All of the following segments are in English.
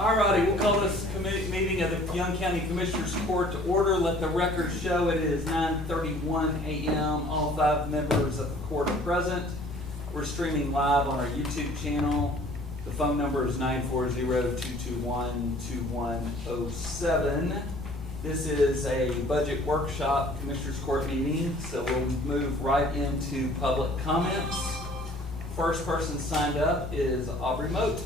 All righty, we'll call this meeting of the Young County Commissioners Court to order. Let the record show it is 9:31 a.m. All 5 members of the court are present. We're streaming live on our YouTube channel. The phone number is 940-221-2107. This is a budget workshop Commissioners Court meeting, so we'll move right into public comments. First person signed up is Aubrey Moat.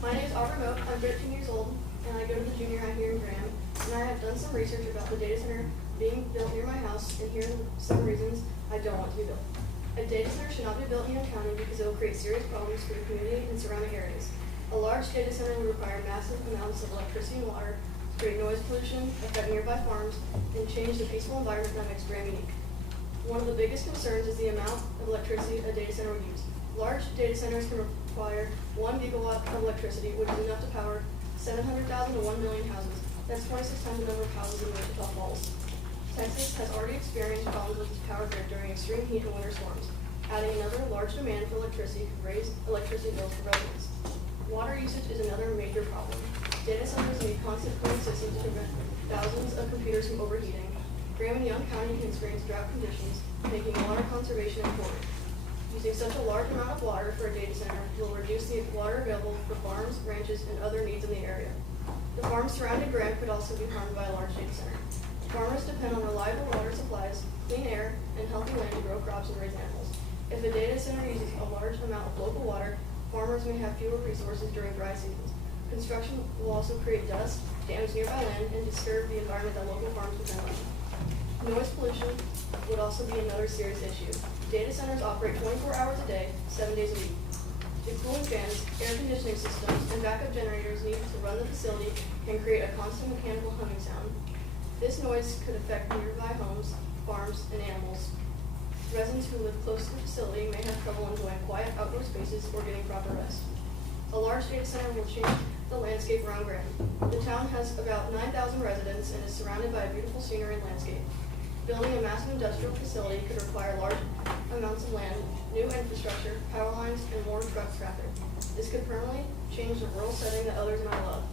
My name is Aubrey Moat. I'm 13 years old, and I go to the junior high here in Graham. And I have done some research about the data center being built near my house, and here are some reasons I don't want to be built. A data center should not be built in Young County because it will create serious problems for the community and surrounding areas. A large data center would require massive amounts of electricity and water to create noise pollution, affect nearby farms, and change the peaceful environment that makes Graham unique. One of the biggest concerns is the amount of electricity a data center would use. Large data centers can require 1 gigawatt of electricity, which is enough to power 700,000 to 1 million houses. That's 26 times the number of houses in Wichita Falls. Texas has already experienced problems with its power grid during extreme heat and winter storms. Adding another large demand for electricity could raise electricity bills for residents. Water usage is another major problem. Data centers need constant cooling systems to prevent thousands of computers from overheating. Graham and Young County can experience drought conditions, making water conservation important. Using such a large amount of water for a data center will reduce the water available for farms, ranches, and other needs in the area. The farms surrounding Graham could also be harmed by a large data center. Farmers depend on reliable water supplies, clean air, and healthy land to grow crops and raise animals. If a data center uses a large amount of local water, farmers may have fewer resources during dry seasons. Construction will also create dust, damage nearby land, and disturb the environment that local farms depend on. Noise pollution would also be another serious issue. Data centers operate 24 hours a day, 7 days a week. The cooling fans, air conditioning systems, and backup generators needed to run the facility can create a constant mechanical humming sound. This noise could affect nearby homes, farms, and animals. Residents who live close to the facility may have trouble enjoying quiet outdoor spaces or getting proper rest. A large data center will change the landscape around Graham. The town has about 9,000 residents and is surrounded by a beautiful scenery and landscape. Building a massive industrial facility could require large amounts of land, new infrastructure, power lines, and more truck traffic. This could permanently change the rural setting that others might love.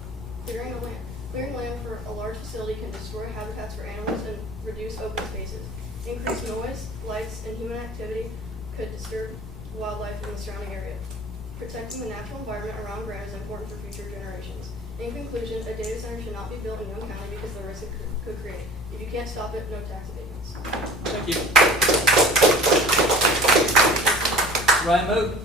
Clearing land for a large facility can destroy habitats for animals and reduce open spaces. Increased noise, lights, and human activity could disturb wildlife in the surrounding area. Protecting the natural environment around Graham is important for future generations. In conclusion, a data center should not be built in Young County because of the risk it could create. If you can't stop it, no tax abatements. Thank you. Ryan Moat.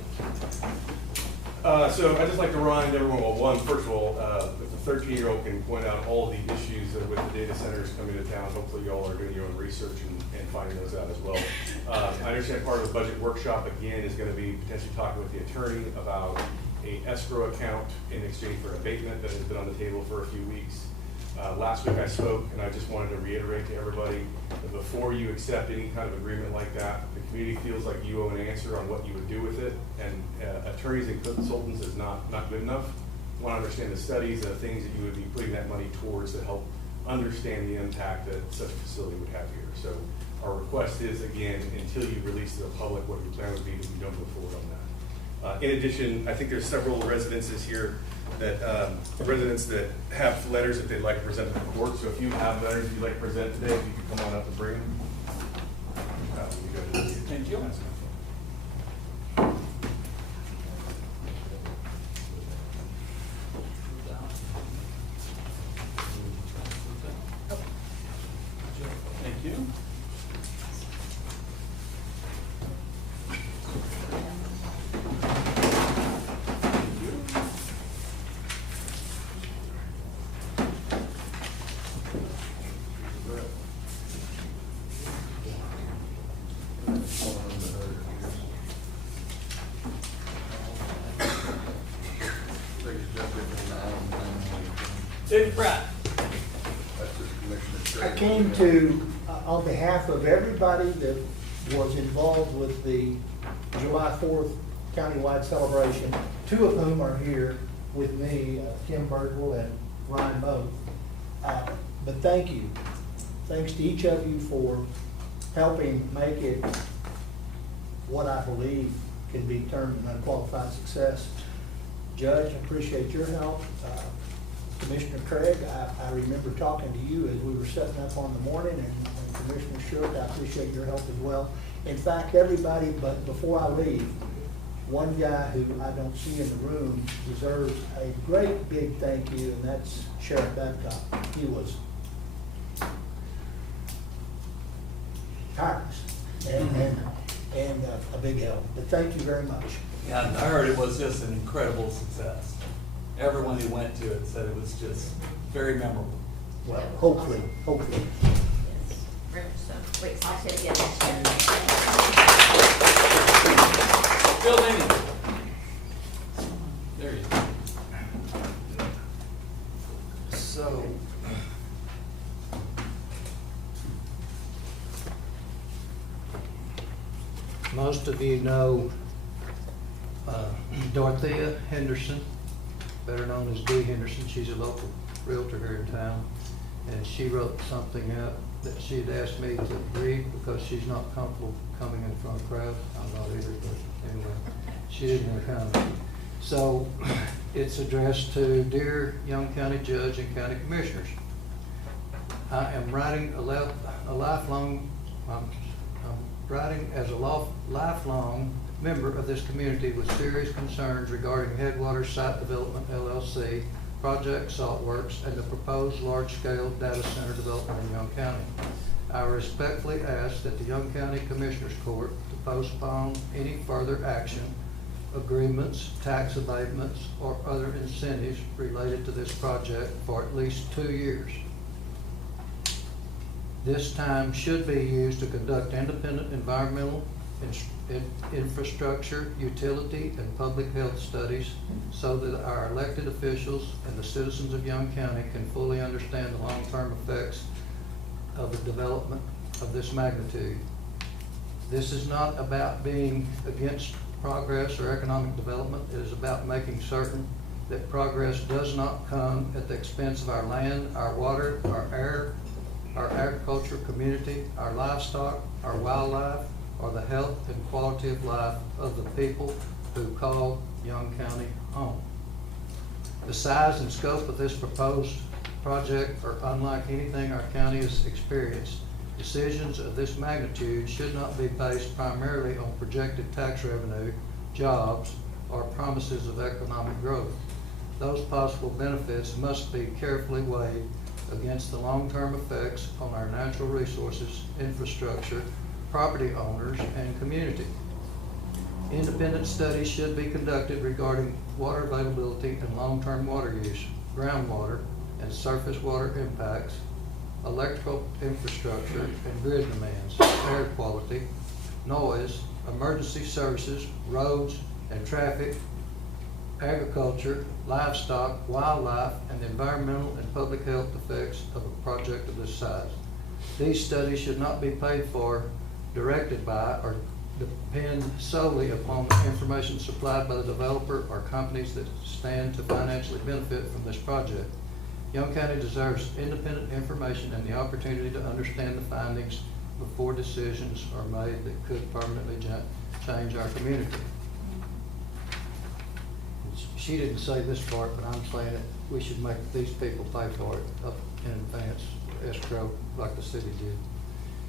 So I'd just like to remind everyone, well, first of all, if the 13-year-old can point out all the issues with the data centers coming to town, hopefully you all are doing your own research and finding those out as well. I understand part of the budget workshop, again, is going to be potentially talking with the attorney about a escrow account in exchange for abatement that has been on the table for a few weeks. Last week I spoke, and I just wanted to reiterate to everybody that before you accept any kind of agreement like that, the community feels like you owe an answer on what you would do with it, and attorneys and consultants is not good enough. I want to understand the studies and the things that you would be putting that money towards to help understand the impact that such a facility would have here. So our request is, again, until you release to the public what your plan would be, that we don't go forward on that. In addition, I think there's several residences here that residents that have letters that they'd like to present to the court. So if you have letters that you'd like to present today, if you could come on up and bring them. Thank you. Thank you. David Pratt. I came to, on behalf of everybody that was involved with the July 4th countywide celebration, 2 of whom are here with me, Tim Birdwell and Ryan Moe. But thank you. Thanks to each of you for helping make it what I believe can be termed an unqualified success. Judge, I appreciate your help. Commissioner Craig, I remember talking to you as we were setting up on the morning, and Commissioner Short, I appreciate your help as well. In fact, everybody, but before I leave, one guy who I don't see in the room deserves a great big thank you, and that's Sheriff Babcock. He was tireless and a big help. But thank you very much. Yeah, I heard it was just an incredible success. Everyone who went to it said it was just very memorable. Well, hopefully. Yes, very much so. We're excited to get that. Bill Denny. There you go. So, most of you know Dorothea Henderson, better known as Dee Henderson. She's a local realtor here in town, and she wrote something up that she had asked me to read because she's not comfortable coming in front of crowds. I'm not either, but anyway, she didn't encounter me. So it's addressed to Dear Young County Judge and County Commissioners. I am writing a lifelong, I'm writing as a lifelong member of this community with serious concerns regarding Headwaters Site Development LLC, Project Saltworks, and the proposed large-scale data center development in Young County. I respectfully ask that the Young County Commissioners Court to postpone any further action, agreements, tax abatements, or other incentives related to this project for at least 2 years. This time should be used to conduct independent environmental, infrastructure, utility, and public health studies so that our elected officials and the citizens of Young County can fully understand the long-term effects of the development of this magnitude. This is not about being against progress or economic development. It is about making certain that progress does not come at the expense of our land, our water, our air, our agricultural community, our livestock, our wildlife, or the health and quality of life of the people who call Young County home. The size and scope of this proposed project are unlike anything our county has experienced. Decisions of this magnitude should not be based primarily on projected tax revenue, jobs, or promises of economic growth. Those possible benefits must be carefully weighed against the long-term effects on our natural resources, infrastructure, property owners, and community. Independent studies should be conducted regarding water availability and long-term water use, groundwater and surface water impacts, electrical infrastructure and grid demands, air quality, noise, emergency services, roads and traffic, agriculture, livestock, wildlife, and the environmental and public health effects of a project of this size. These studies should not be paid for, directed by, or depend solely upon the information supplied by the developer or companies that stand to financially benefit from this project. Young County deserves independent information and the opportunity to understand the findings before decisions are made that could permanently change our community. She didn't say this part, but I'm saying it. We should make these people pay for it up in advance, escrow, like the city did.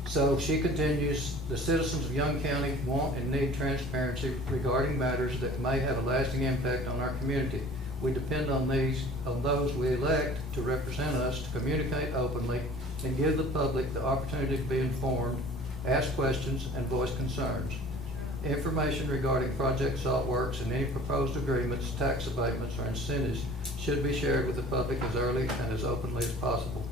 So she continues, the citizens of Young County want and need transparency regarding matters that may have a lasting impact on our community. We depend on those we elect to represent us to communicate openly and give the public the opportunity to be informed, ask questions, and voice concerns. Information regarding Project Saltworks and any proposed agreements, tax abatements, or incentives should be shared with the public as early and as openly as possible.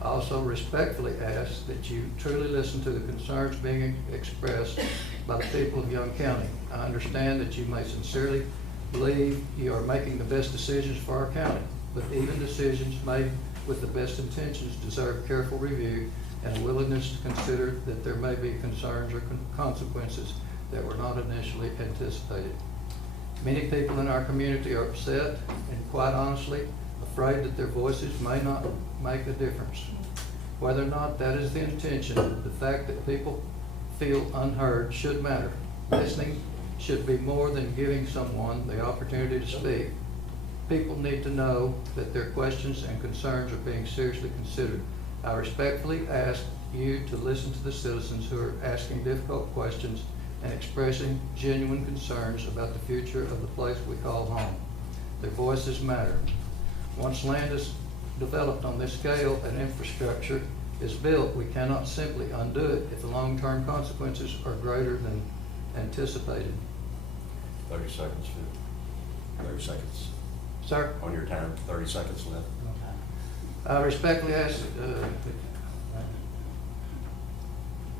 I also respectfully ask that you truly listen to the concerns being expressed by the people of Young County. I understand that you may sincerely believe you are making the best decisions for our county, but even decisions made with the best intentions deserve careful review and a willingness to consider that there may be concerns or consequences that were not initially anticipated. Many people in our community are upset and, quite honestly, afraid that their voices may not make a difference. Whether or not that is the intention, the fact that people feel unheard should matter. Listening should be more than giving someone the opportunity to speak. People need to know that their questions and concerns are being seriously considered. I respectfully ask you to listen to the citizens who are asking difficult questions and expressing genuine concerns about the future of the place we call home. Their voices matter. Once land is developed on this scale and infrastructure is built, we cannot simply undo it if the long-term consequences are greater than anticipated. 30 seconds, Phil. 30 seconds. Sir? On your time, 30 seconds left. I respectfully ask,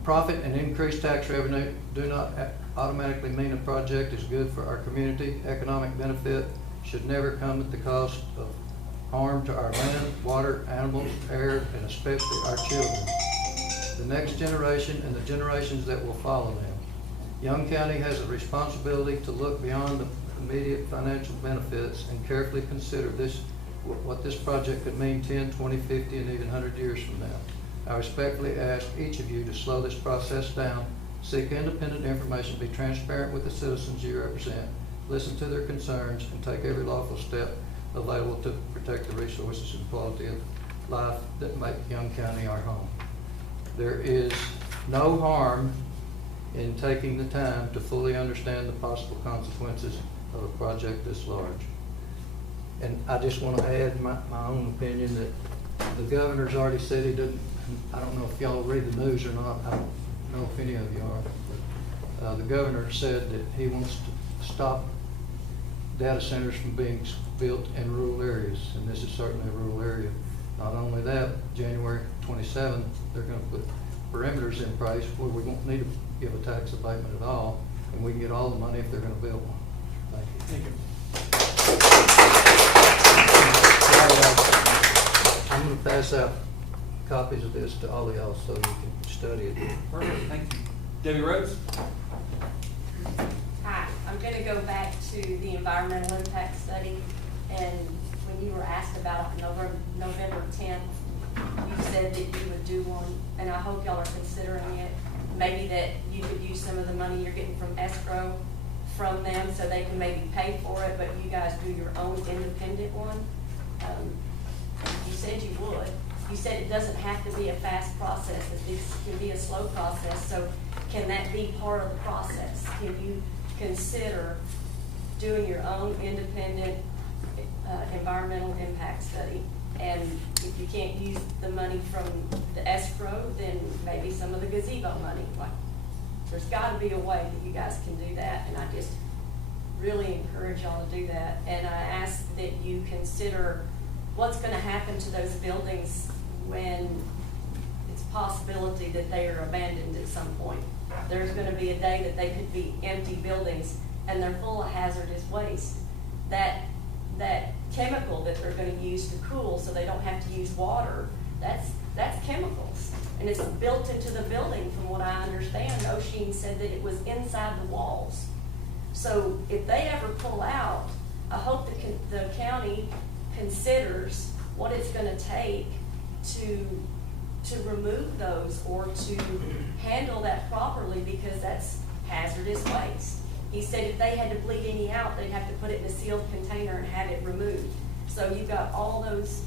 profit and increased tax revenue do not automatically mean a project is good for our community. Economic benefit should never come at the cost of harm to our land, water, animals, air, and especially our children, the next generation and the generations that will follow them. Young County has a responsibility to look beyond the immediate financial benefits and carefully consider what this project could mean 10, 20, 50, and even 100 years from now. I respectfully ask each of you to slow this process down, seek independent information, be transparent with the citizens you represent, listen to their concerns, and take every lawful step available to protect the resources and quality of life that make Young County our home. There is no harm in taking the time to fully understand the possible consequences of a project this large. And I just want to add my own opinion that the governor's already said he didn't, I don't know if y'all read the news or not, I don't know if any of you are, but the governor said that he wants to stop data centers from being built in rural areas, and this is certainly a rural area. Not only that, January 27th, they're going to put perimeters in place where we won't need to give a tax abatement at all, and we can get all the money if they're going to build one. Thank you. I'm going to pass out copies of this to all of y'all so you can study it. Perfect, thank you. Debbie Rhodes? Hi, I'm going to go back to the environmental impact study, and when you were asked about it on November 10th, you said that you would do one, and I hope y'all are considering it. Maybe that you could use some of the money you're getting from escrow from them so they can maybe pay for it, but you guys do your own independent one. You said you would. You said it doesn't have to be a fast process, that this can be a slow process, so can that be part of the process? Can you consider doing your own independent environmental impact study? And if you can't use the money from the escrow, then maybe some of the gazebo money. Like, there's got to be a way that you guys can do that, and I just really encourage y'all to do that. And I ask that you consider what's going to happen to those buildings when it's a possibility that they are abandoned at some point. There's going to be a day that they could be empty buildings and they're full of hazardous waste. That chemical that they're going to use to cool so they don't have to use water, that's chemicals. And it's built into the building from what I understand. Oshin said that it was inside the walls. So if they ever pull out, I hope that the county considers what it's going to take to remove those or to handle that properly, because that's hazardous waste. He said if they had to bleed any out, they'd have to put it in a sealed container and have it removed. So you've got all those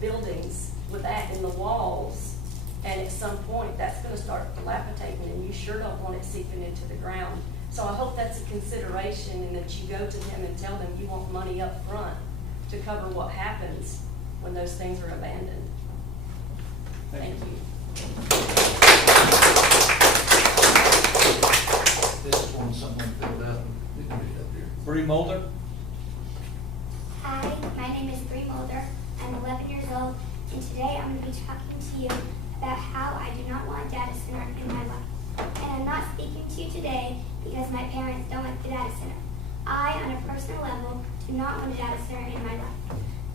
buildings with that in the walls, and at some point that's going to start dilapidating, and you sure don't want it seeping into the ground. So I hope that's a consideration, and that you go to them and tell them you want money up front to cover what happens when those things are abandoned. Thank you. This is one someone filled out. You can read it up here. Bree Mulder? Hi, my name is Bree Mulder. I'm 11 years old, and today I'm going to be talking to you about how I do not want a data center in my life. And I'm not speaking to you today because my parents don't want the data center. I, on a personal level, do not want a data center in my life.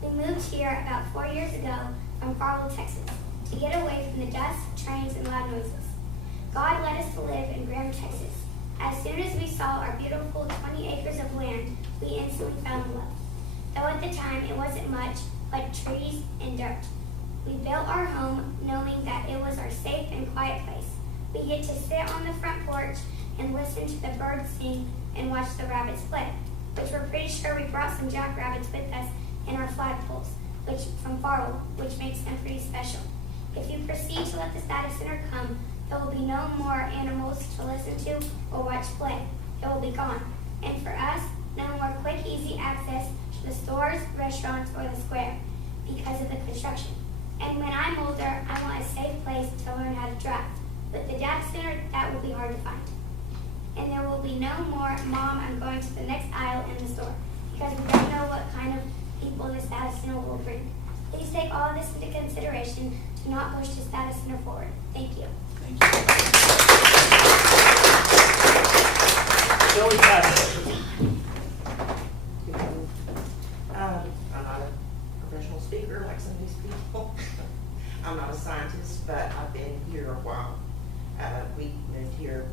We moved here about 4 years ago from Farwell, Texas, to get away from the dust, trains, and loud noises. God led us to live in Graham, Texas. As soon as we saw our beautiful 20 acres of land, we instantly fell in love. Though at the time it wasn't much but trees and dirt. We built our home knowing that it was our safe and quiet place. We get to sit on the front porch and listen to the birds sing and watch the rabbits play, which we're pretty sure we brought some jackrabbits with us in our flagpoles, which from Farwell, which makes them pretty special. If you proceed to let the status center come, there will be no more animals to listen to or watch play. It will be gone. And for us, no more quick, easy access to the stores, restaurants, or the square because of the construction. And when I'm older, I want a safe place to learn how to drive. With the data center, that will be hard to find. And there will be no more, Mom, I'm going to the next aisle in the store, because we don't know what kind of people the status center will bring. Please take all of this into consideration to not push the status center forward. Thank you. Thank you. Shelley Patrick. I'm not a professional speaker like some of these people. I'm not a scientist, but I've been here a while. We moved here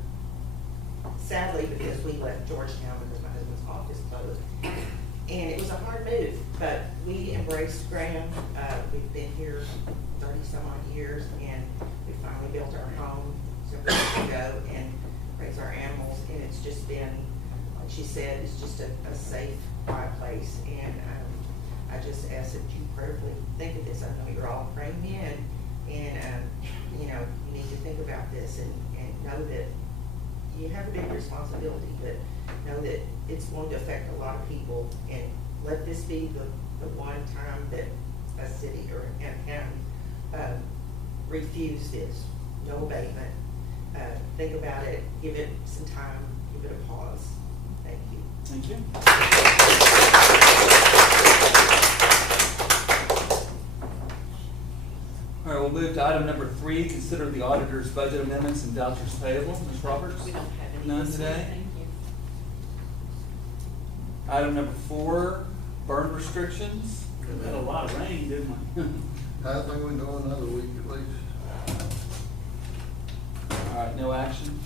sadly because we left Georgetown because my husband's office closed. And it was a hard move, but we embraced Graham. We've been here 30-some odd years, and we finally built our home several years ago and raised our animals. And it's just been, like she said, it's just a safe, quiet place. And I just ask that you prayerfully think of this. I know you're all praying men, and you know, you need to think about this and know that you have a big responsibility, but know that it's going to affect a lot of people, and let this be the one time that a city or a county refuse this. No abatement. Think about it, give it some time, give it a pause. Thank you. Thank you. All right, we'll move to item number 3, consider the auditor's budget amendments and vouchers payable. Ms. Roberts? We don't have any. None this today? week, Thank you. Item number 4, burn restrictions. We had a lot of rain, didn't we? I think we can go another week at least. All right, no action.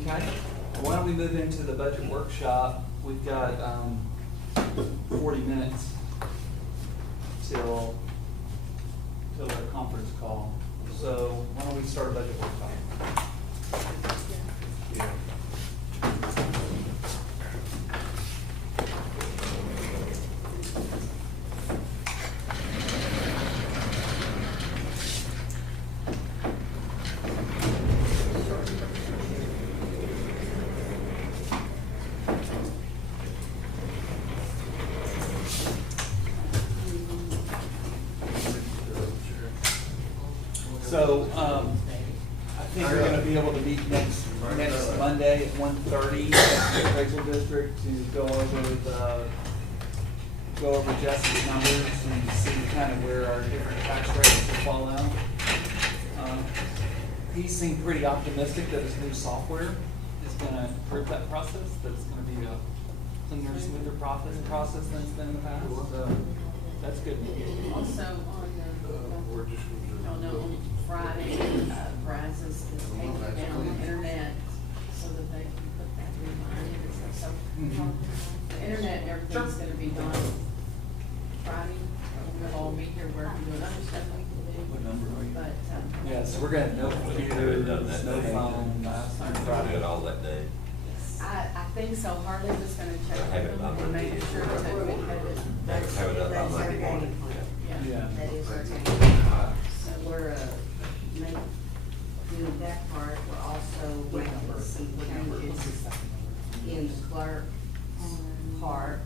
Okay, why don't we move into the budget workshop? We've got 40 minutes till our conference call. So why don't we start a budget workshop? Yeah. So, I think we're gonna be able to meet next Monday at 1:30 at the appraisal district to go over Jesse's numbers and see kind of where our different tax rates will fall out. He seemed pretty optimistic that his new software is gonna improve that process, that it's gonna be a cleaner, smoother process than it's been in the past, so that's good news. Also on We're just on Friday, Brazos is taking down the internet so that they can put that reminder and stuff. So the internet and everything's gonna be done Friday. We'll all be here working doing other stuff we can do. What number are you? But, Yeah, so we're gonna have no computers, no phone, Did all that day. I think so. Harley was gonna check I have it with them on and my make computer. sure that we had it. Have it up on Monday morning. Yeah. Yeah. That is our game. So we're, doing that part, we're also making some changes in the clerk part.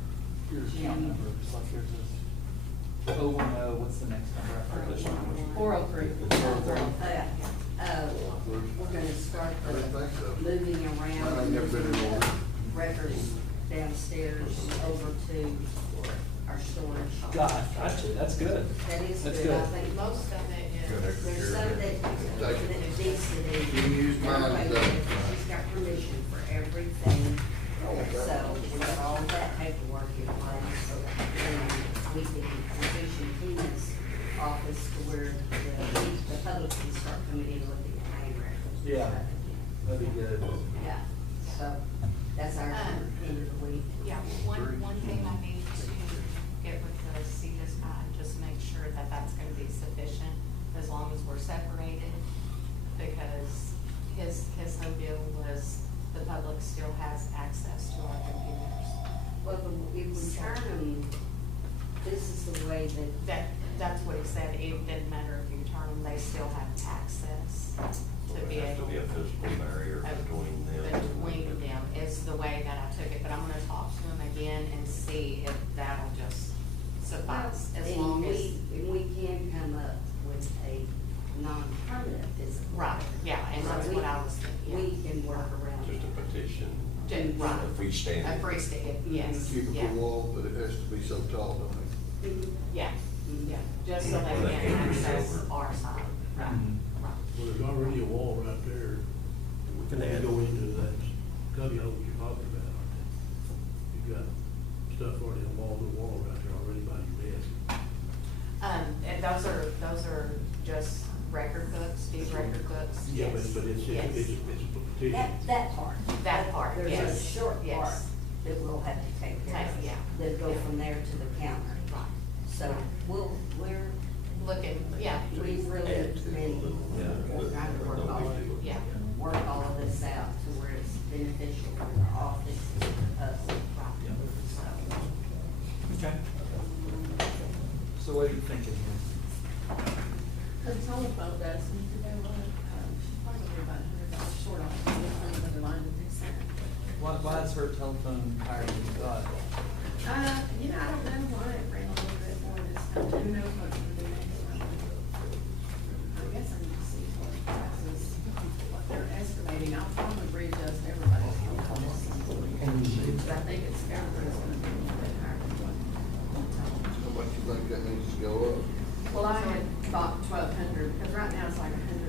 Your account number, it's like there's this 010, what's the next number after this one? 403. 403. We're gonna start I didn't think so. moving I around ain't never been in order. records downstairs over to our storage. Gotcha, that's good. That is That's good. I good. think most of it Good is, extra there's chair some there. that needs to be. You can use mine Everybody today. has- She's got permission for everything, so we got all that paperwork in place, so that we can position Tina's office to where the public can start coming in looking at name records. and Yeah. stuff again. That'd be good. Yeah, so that's our end of the week. Yeah, one thing I need to get with the CDIS guy, just make sure that that's gonna be sufficient, as long as we're way that, That's what he said, it didn't matter if you turn them, they still have access to be There has to able. be a physical barrier between them. Between them is the way that I took it, but I'm gonna talk to him again and see if that'll just suffice, as and long as. we can come up with a non-permanent physical. Right, yeah, and that's what I was thinking, We can work around Just a petition, Right. a freestanding. A freestanding, yes, Keep yeah, a wall, but it has to be so tall, don't it? yeah, yeah, just so they Well, they can can't reach access over. our side, right, right. Well, there's already a wall right there. We can When you add- go into that cubby hole you're talking about, aren't you? You've got stuff already along the wall right there already by your desk. And those are just record books, these record books? Yeah, but Yes. it's Yes. a petition. that part. That part, There's a yes, short part yes. that we'll have to take care of. Yeah. That go from there to the counter. Right. So we're, Looking, yeah, we've really Add to a been little, trying to work no all big of, deal. yeah. work all of this out to where it's beneficial for the office and for us. Okay. So what are you thinking here? The telephone does need to go on, probably about $100 short on it, another line to do something. Why is her telephone higher than you thought? I don't know why it ran a little bit more this time, I didn't know what it would be. I guess I need to see what prices, what they're estimating, I'll probably readjust everybody's telephone. But I think it's, everybody's gonna be a little bit higher than what. How much you think that needs to go up? Well, I had thought 1,200, because right now it's like